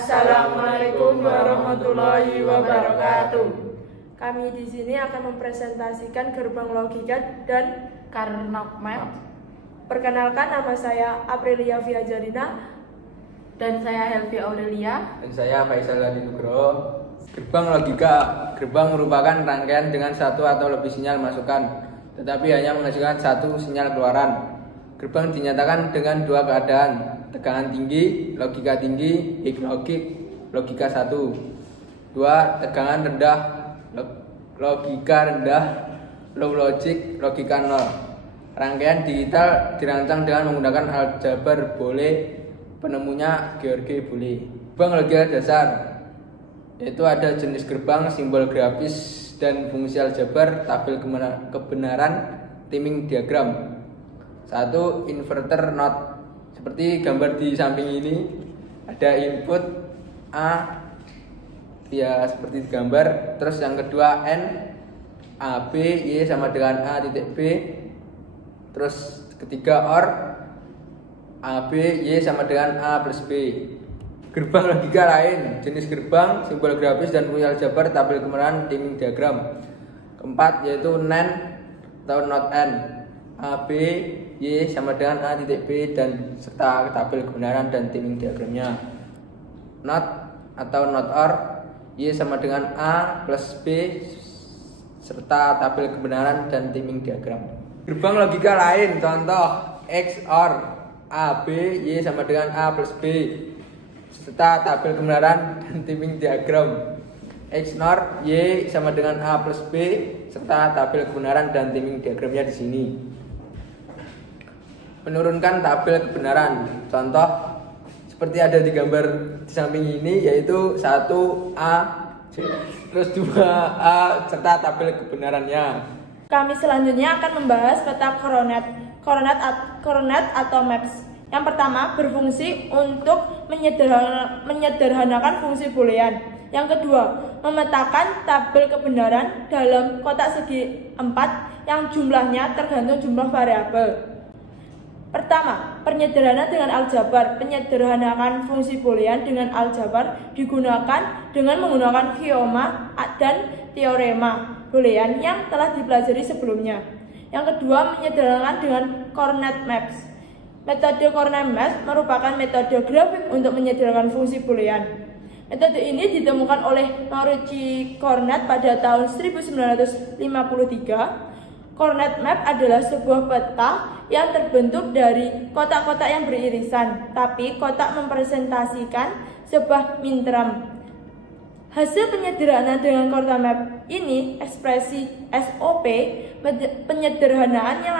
Assalamualaikum warahmatullahi wabarakatuh. Kami di sini akan mempresentasikan gerbang logika dan Carnot Map. Perkenalkan, nama saya Aprilia Viajarina Dan saya Helvi Aurelia. Dan saya Faisal Hadi Nugroho. Gerbang logika. Gerbang merupakan rangkaian dengan satu atau lebih sinyal masukan, tetapi hanya menghasilkan satu sinyal keluaran. Gerbang dinyatakan dengan dua keadaan: tegangan tinggi, logika tinggi, high logik, logika 1. 2. Tegangan rendah, logika rendah, low logic, logika 0. Rangkaian digital dirancang dengan menggunakan aljabar Boole, penemunya George Boole. Gerbang logika dasar, yaitu ada jenis gerbang, simbol grafis, dan fungsi aljabar, tabel kebenaran, timing diagram. 1. Inverter not. Seperti gambar di samping ini, ada input A, ya seperti gambar. Terus yang kedua N, A, B, Y sama dengan A titik B. Terus ketiga OR, A, B, Y sama dengan A plus B. Gerbang logika lain, jenis gerbang, simbol grafis, dan fungsi aljabar, tabel kebenaran, timing diagram. Keempat yaitu NAND atau not N, A, B, Y sama dengan A titik B, dan serta tabel kebenaran dan timing diagramnya. Not atau not OR, Y sama dengan A plus B serta tabel kebenaran dan timing diagram. Gerbang logika lain, contoh XOR, A, B, Y sama dengan A plus B serta tabel kebenaran dan timing diagram. XNOR, Y sama dengan A plus B serta tabel kebenaran dan timing diagramnya di sini. Menurunkan tabel kebenaran, contoh seperti ada di gambar di samping ini, yaitu 1A terus 2A serta tabel kebenarannya. Kami selanjutnya akan membahas peta coordinate atau maps. Yang pertama, berfungsi untuk menyederhanakan fungsi boolean. Yang kedua, memetakan tabel kebenaran dalam kotak segi 4 yang jumlahnya tergantung jumlah variabel. Pertama, penyederhanaan dengan aljabar. Penyederhanakan fungsi boolean dengan aljabar digunakan dengan menggunakan aksioma dan teorema boolean yang telah dipelajari sebelumnya. Yang kedua, menyederhanakan dengan coordinate maps. Metode coordinate maps merupakan metode grafik untuk menyederhanakan fungsi boolean. Metode ini ditemukan oleh Maurice Coordinate pada tahun 1953. Coordinate map adalah sebuah peta yang terbentuk dari kotak-kotak yang beririsan, tapi kotak mempresentasikan sebuah minterm. Hasil penyederhanaan dengan coordinate map ini, ekspresi SOP, penyederhanaan yang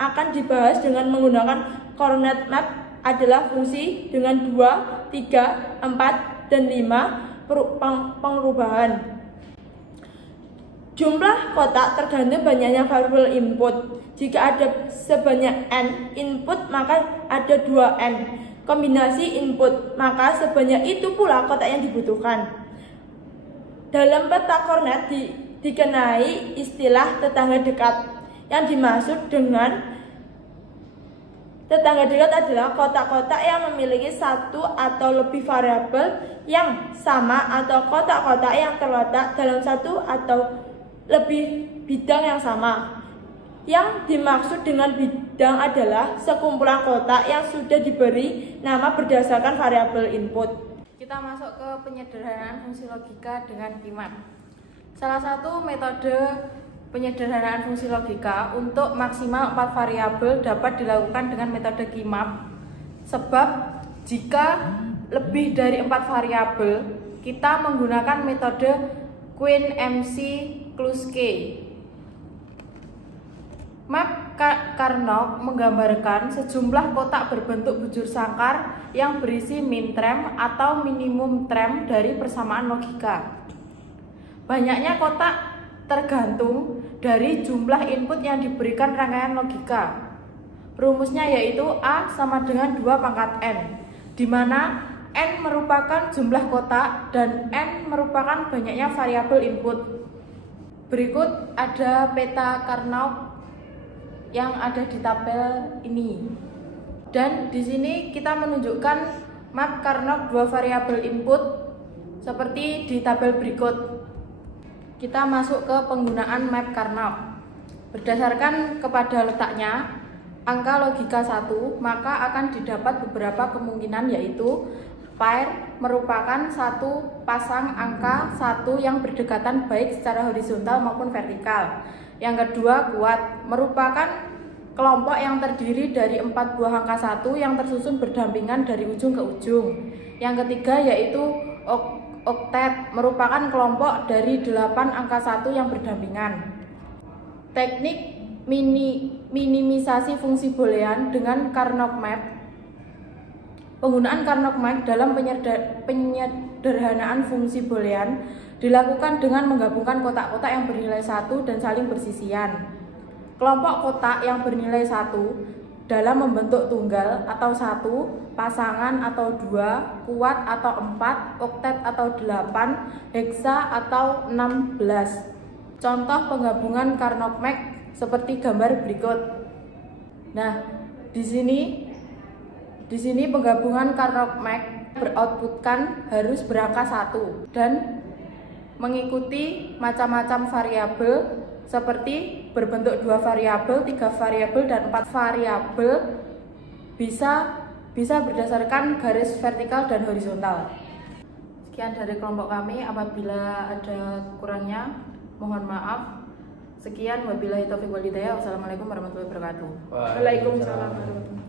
akan dibahas dengan menggunakan coordinate map adalah fungsi dengan 2, 3, 4, dan 5 pengubahan. Jumlah kotak tergantung banyaknya variabel input. Jika ada sebanyak N input, maka ada 2N kombinasi input, maka sebanyak itu pula kotak yang dibutuhkan. Dalam peta koordinat dikenai istilah tetangga dekat. Yang dimaksud dengan tetangga dekat adalah kotak-kotak yang memiliki satu atau lebih variabel yang sama atau kotak-kotak yang terletak dalam satu atau lebih bidang yang sama. Yang dimaksud dengan bidang adalah sekumpulan kotak yang sudah diberi nama berdasarkan variabel input. Kita masuk ke penyederhanaan fungsi logika dengan KIMAP. Salah satu metode penyederhanaan fungsi logika untuk maksimal 4 variabel dapat dilakukan dengan metode KIMAP. Sebab jika lebih dari 4 variabel, kita menggunakan metode Quine-MC-Kluske. Map Carnot menggambarkan sejumlah kotak berbentuk bujur sangkar yang berisi min-trem atau minimum trem dari persamaan logika. Banyaknya kotak tergantung dari jumlah input yang diberikan rangkaian logika. Rumusnya yaitu A sama dengan 2 pangkat N, di mana N merupakan jumlah kotak dan N merupakan banyaknya variabel input. Berikut ada peta Carnot yang ada di tabel ini. Dan di sini kita menunjukkan Map Carnot dua variabel input seperti di tabel berikut. Kita masuk ke penggunaan map Carnot. Berdasarkan kepada letaknya angka logika 1, maka akan didapat beberapa kemungkinan, yaitu pair merupakan satu pasang angka 1 yang berdekatan baik secara horizontal maupun vertikal. Yang kedua, kuat merupakan kelompok yang terdiri dari 4 buah angka 1 yang tersusun berdampingan dari ujung ke ujung. Yang ketiga yaitu oktet merupakan kelompok dari 8 angka 1 yang berdampingan. Teknik minimisasi fungsi boolean dengan Carnot map. Penggunaan Carnot map dalam penyederhanaan fungsi boolean dilakukan dengan menggabungkan kotak-kotak yang bernilai 1 dan saling bersisian. Kelompok kotak yang bernilai 1 dalam membentuk tunggal atau 1, pasangan atau 2, kuat atau 4, oktet atau 8, heksa atau 16. Contoh penggabungan Carnot map seperti gambar berikut. Nah, di sini penggabungan Carnot map beroutputkan harus berangka 1 dan mengikuti macam-macam variabel seperti berbentuk 2 variabel, 3 variabel, dan 4 variabel, bisa berdasarkan garis vertikal dan horizontal. Sekian dari kelompok kami, apabila ada kurangnya mohon maaf. Sekian, wabillahi taufiq wal hidayah. Wassalamualaikum warahmatullahi wabarakatuh. Waalaikumsalam warahmatullahi wabarakatuh.